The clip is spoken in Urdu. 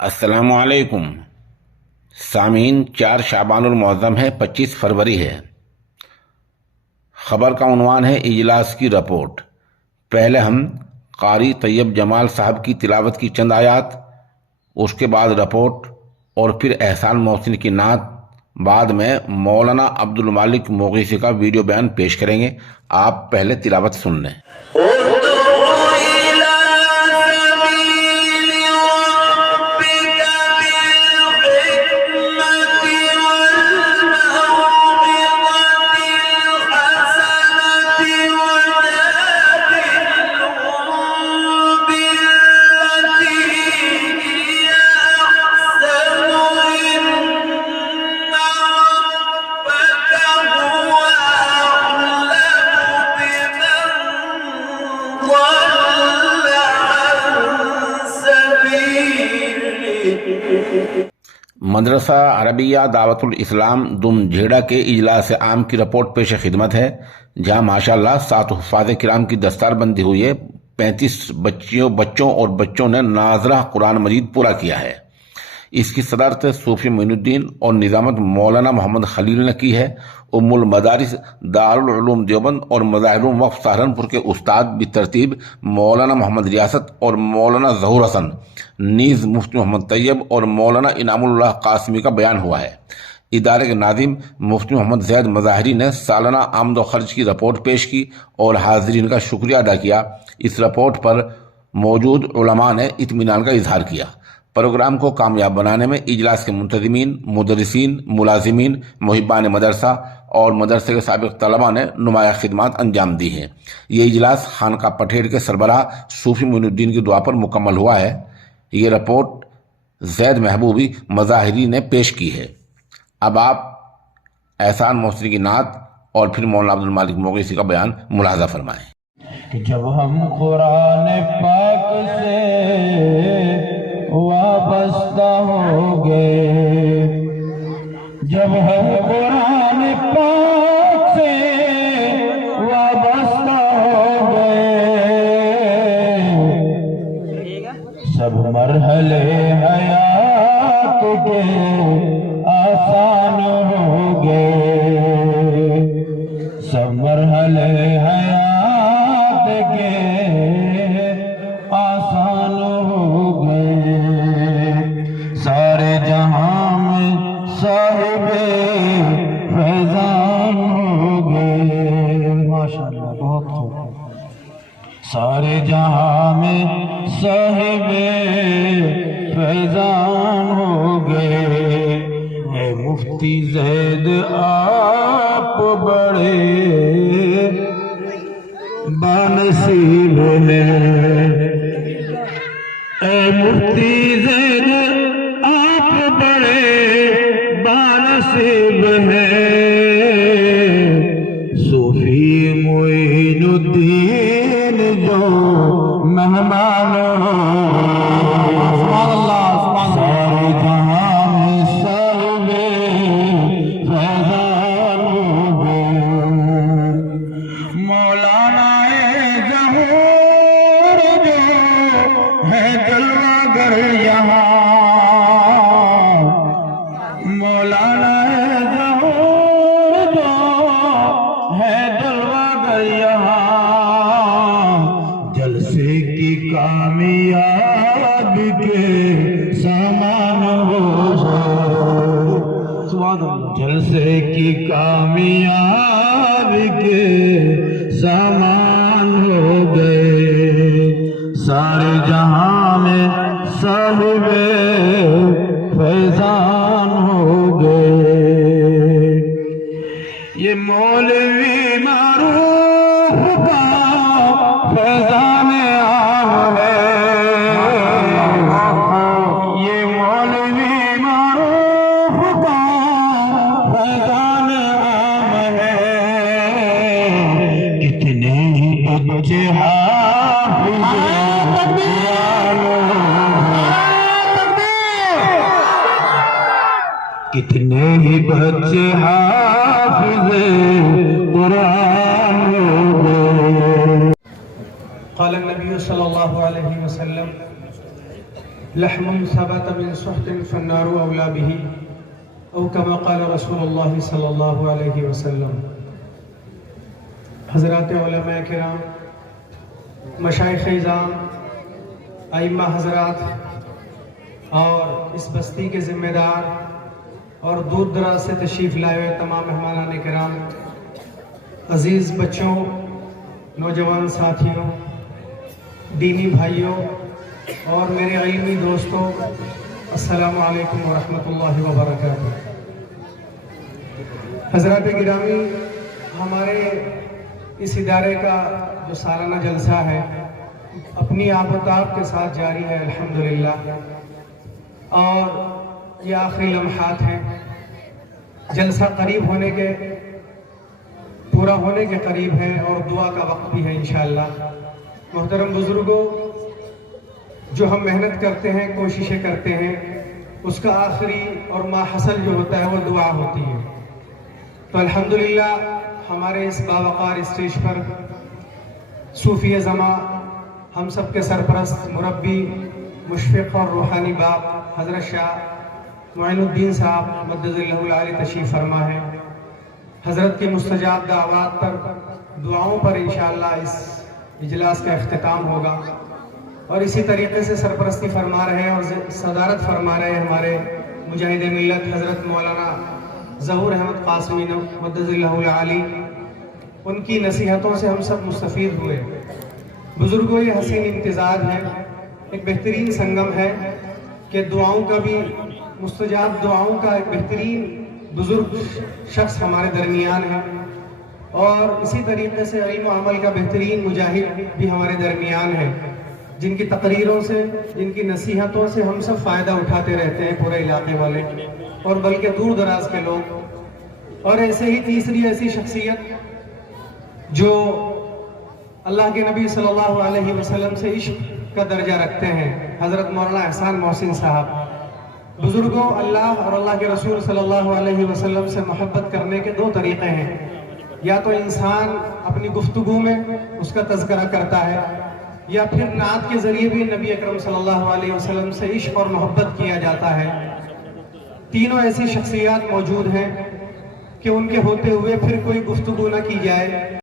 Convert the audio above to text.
السلام علیکم سامعین، 4 شعبان المعظم ہے، 25 فروری ہے۔ خبر کا عنوان ہے اجلاس کی رپورٹ۔ پہلے ہم قاری طیب جمال صاحب کی تلاوت کی چند آیات، اس کے بعد رپورٹ اور پھر احسان محسن کی نعت، بعد میں مولانا عبد المالک مغیثی کا ویڈیو بیان پیش کریں گے۔ آپ پہلے تلاوت سن لیں۔ مدرسہ عربیہ دعوت الاسلام دم جھیڑا کے اجلاس عام کی رپورٹ پیش خدمت ہے، جہاں ماشاءاللہ 7 حفاظ کرام کی دستار بندی ہوئی ہے۔ 35 بچوں اور بچوں نے ناظرہ قرآن مجید پورا کیا ہے۔ اس کی صدارت صوفی معین الدین اور نظامت مولانا محمد خلیل نے کی ہے۔ ام المدارس دارالعلوم دیوبند اور مظاہر وقف سہارنپور کے استاد بالترتیب مولانا محمد ریاست اور مولانا ظہور حسن، نیز مفتی محمد طیب اور مولانا انعام اللہ قاسمی کا بیان ہوا ہے۔ ادارے کے ناظم مفتی محمد زید مظاہری نے سالانہ آمد و خرچ کی رپورٹ پیش کی اور حاضرین کا شکریہ ادا کیا۔ اس رپورٹ پر موجود علماء نے اطمینان کا اظہار کیا۔ پروگرام کو کامیاب بنانے میں اجلاس کے منتظمین، مدرسین، ملازمین، محبان مدرسہ اور مدرسے کے سابق طلباء نے نمایاں خدمات انجام دی ہیں۔ یہ اجلاس خانقاہ پٹھیڑ کے سربراہ صوفی معین الدین کی دعا پر مکمل ہوا ہے۔ یہ رپورٹ زید محبوبی مظاہری نے پیش کی ہے۔ اب آپ احسان محسن کی نعت اور پھر مولانا عبد المالک مغیثی کا بیان ملاحظہ فرمائیں۔ کہ جب ہم قرآن پاک سے وابستہ ہو گئے، جب ہم قرآن پاک سے وابستہ ہو گئے، سب مرحلے حیات کے آسان ہو گئے، سب مرحلے حیات کے آسان ہو گئے، سارے جہاں میں صاحب فیضان ہو گئے۔ ماشاءاللہ، بہت خوب۔ سارے جہاں میں صاحب فیضان ہو گئے۔ اے مفتی زید آپ بڑے بانصیب ہیں، اے مفتی زید آپ بڑے بانصیب ہیں، صوفی معین الدین جو مہمان سارے جہاں میں صاحب فیضان ہو گئے، مولانا ظہور جو ہے جلوہ گر یہاں، مولانا ظہور جو ہے جلوہ گر یہاں، جلسے کی کامیابی کے سامان ہو گئے، جلسے کی کامیابی کے سامان ہو گئے، سارے جہاں میں صاحب فیضان ہو گئے۔ یہ مولوی معروف کا فیضان عام ہے، یہ مولوی معروف کا فیضان عام ہے، کتنے ہی بچے حافظ کتنے ہی بچے حافظ قرآن ہو گئے۔ قال النبي صلى الله عليه وسلم لحم ثبت من سحت فالنار أولى به او كما قال رسول اللہ صلی اللہ علیہ وسلم۔ حضرات علماء کرام، مشائخ اعظام، ائمہ حضرات اور اس بستی کے ذمہ دار اور دور دراز سے تشریف لائے ہوئے تمام مہمانان کرام، عزیز بچوں، نوجوان ساتھیوں، دینی بھائیوں اور میرے علمی دوستوں، السلام علیکم ورحمۃ اللہ وبرکاتہ۔ حضرات گرامی، ہمارے اس ادارے کا جو سالانہ جلسہ ہے اپنی آب و تاب کے ساتھ جاری ہے الحمدللہ، اور یہ آخری لمحات ہیں، جلسہ قریب ہونے کے پورا ہونے کے قریب ہے اور دعا کا وقت بھی ہے انشاءاللہ۔ محترم بزرگوں، جو ہم محنت کرتے ہیں، کوششیں کرتے ہیں، اس کا آخری اور ماحصل جو ہوتا ہے وہ دعا ہوتی ہے۔ تو الحمدللہ ہمارے اس باوقار اسٹیج پر صوفی زماں، ہم سب کے سرپرست، مربی، مشفق اور روحانی باپ حضرت شاہ معین الدین صاحب مدد اللہ العالی تشریف فرما ہے۔ حضرت کی مستجاب دعوات پر، دعاؤں پر انشاءاللہ اس اجلاس کا اختتام ہوگا، اور اسی طریقے سے سرپرستی فرما رہے اور صدارت فرما رہے ہمارے مجاہد ملت حضرت مولانا ظہور احمد قاسمی مدد اللہ العالی، ان کی نصیحتوں سے ہم سب مستفید ہوئے۔ بزرگوں، یہ حسین امتزاج ہے، ایک بہترین سنگم ہے کہ دعاؤں کا بھی، مستجاب دعاؤں کا ایک بہترین بزرگ شخص ہمارے درمیان ہے، اور اسی طریقے سے علم و عمل کا بہترین مجاہد بھی ہمارے درمیان ہے، جن کی تقریروں سے، جن کی نصیحتوں سے ہم سب فائدہ اٹھاتے رہتے ہیں، پورے علاقے والے اور بلکہ دور دراز کے لوگ۔ اور ایسے ہی تیسری ایسی شخصیت جو اللہ کے نبی صلی اللہ علیہ وسلم سے عشق کا درجہ رکھتے ہیں، حضرت مولانا احسان محسن صاحب۔ بزرگوں، اللہ اور اللہ کے رسول صلی اللہ علیہ وسلم سے محبت کرنے کے دو طریقے ہیں، یا تو انسان اپنی گفتگو میں اس کا تذکرہ کرتا ہے، یا پھر نعت کے ذریعے بھی نبی اکرم صلی اللہ علیہ وسلم سے عشق اور محبت کیا جاتا ہے۔ تینوں ایسی شخصیات موجود ہیں کہ ان کے ہوتے ہوئے پھر کوئی گفتگو نہ کی جائے۔